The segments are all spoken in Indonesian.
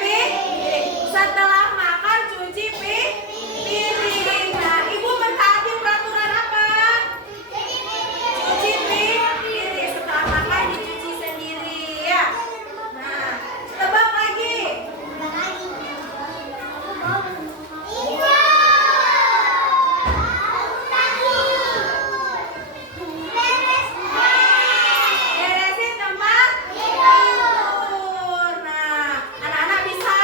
piring. Setelah makan cuci piring. Nah, ibu mentaati peraturan apa? Cuci piring. Setelah makan dicuci sendiri ya. Nah, tebak lagi. Beresin tempat tidur. Nah, anak-anak bisa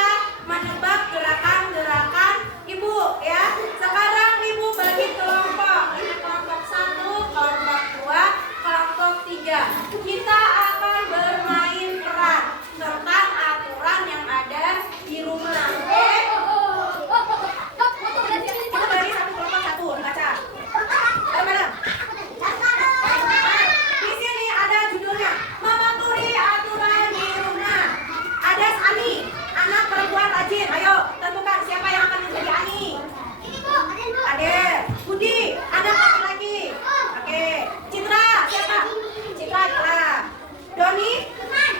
menebak gerakan-gerakan ibu ya. Sekarang ibu bagi kelompok. Ini kelompok 1, kelompok 2, kelompok 3. Kita akan bermain peran tentang aturan yang ada di rumah. Oke? Kita bagi satu kelompok satu, baca. Bareng-bareng. Di sini ada judulnya mematuhi aturan di rumah. Ada Ani, anak perempuan rajin. Ayo tentukan siapa yang akan menjadi Ani. Ade, Budi, anak laki-laki. Oke, Citra, siapa? Citra, Doni,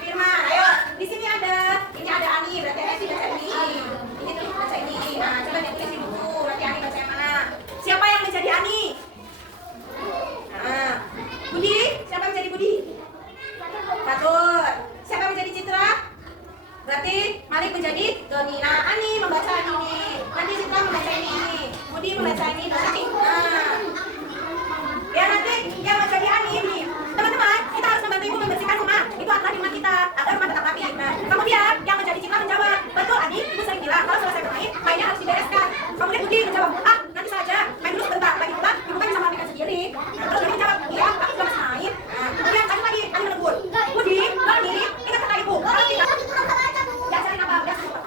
Firman. Ayo, di sini ini ada Ani. Berarti Ani baca ini. Ini tuh baca ini. Nah, coba ditulis di buku. Berarti Ani baca yang mana? Siapa yang menjadi Ani? Nah, Budi, siapa yang menjadi Budi? Fatur. Siapa yang menjadi Citra? Berarti Malik menjadi Doni. Nah, Ani membaca ini. Nanti Citra membaca ini. Budi membaca ini. Doni. Nah, ya nanti yang menjadi Ani ini. Teman-teman, kita harus membantu ibu membersihkan rumah. Itu adalah di rumah kita agar rumah tetap rapi. Nah, kemudian yang menjadi Citra menjawab, betul Ani, ibu sering bilang kalau selesai bermain, mainnya harus dibereskan. Kemudian Budi menjawab, nanti saja, main dulu sebentar. Lagi pula, ibu kan bisa merapikan sendiri. Nah, terus Doni menjawab, iya, aku juga masih main. Nah, kemudian lanjut lagi, Ani menegur, Budi, Doni, ingat kata ibu, kalau tidak, diajarin apa? Udah cukup.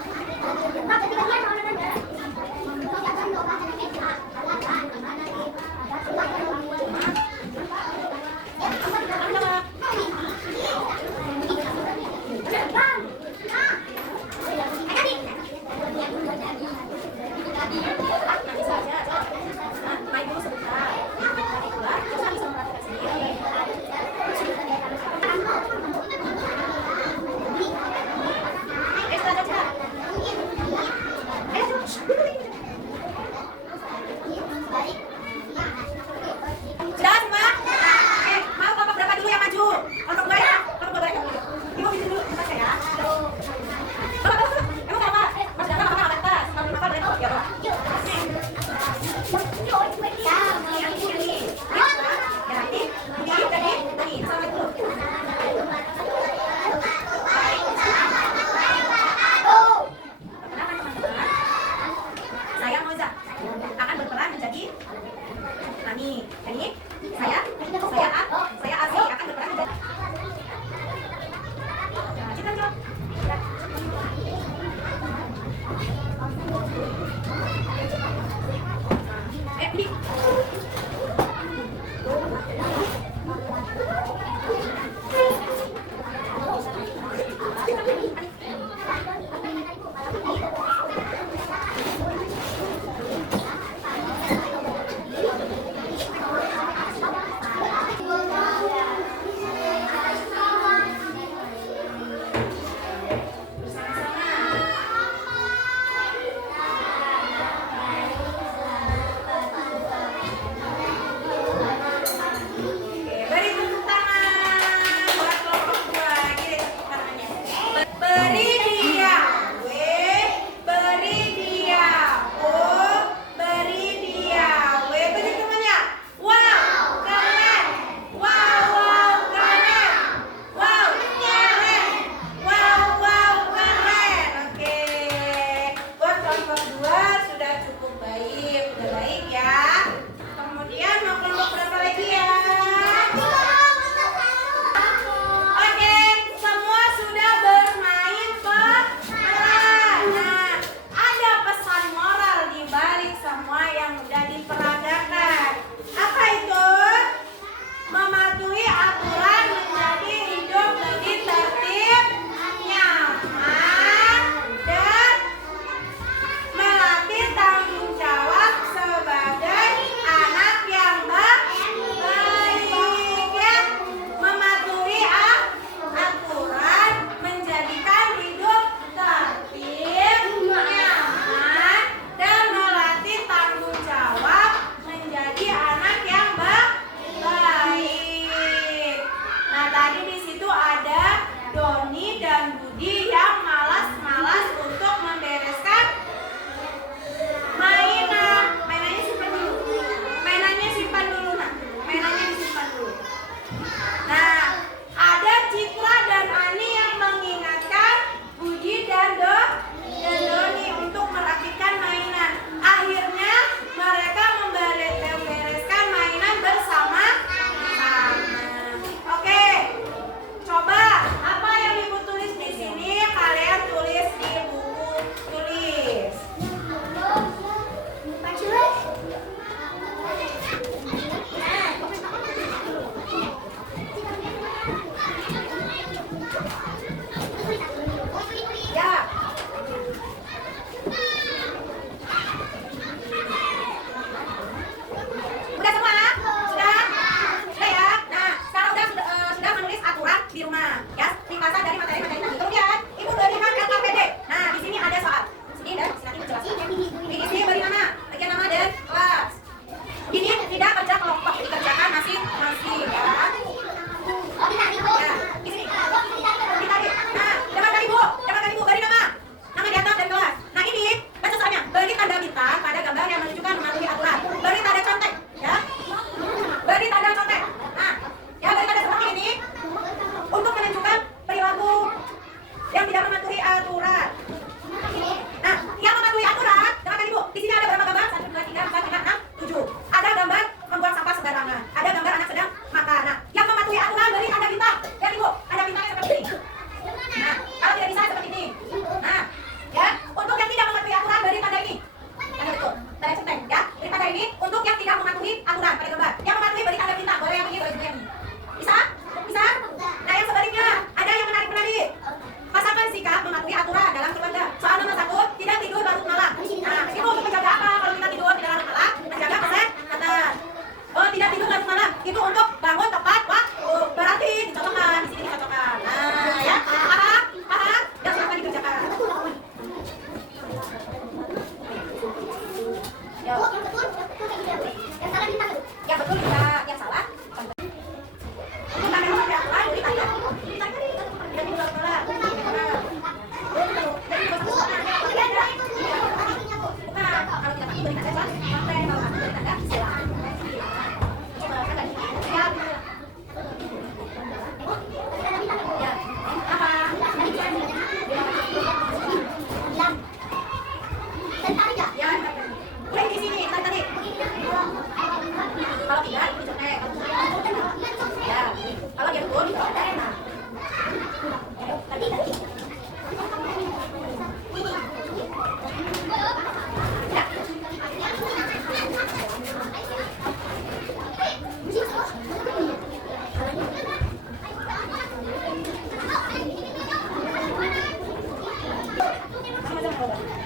Oh.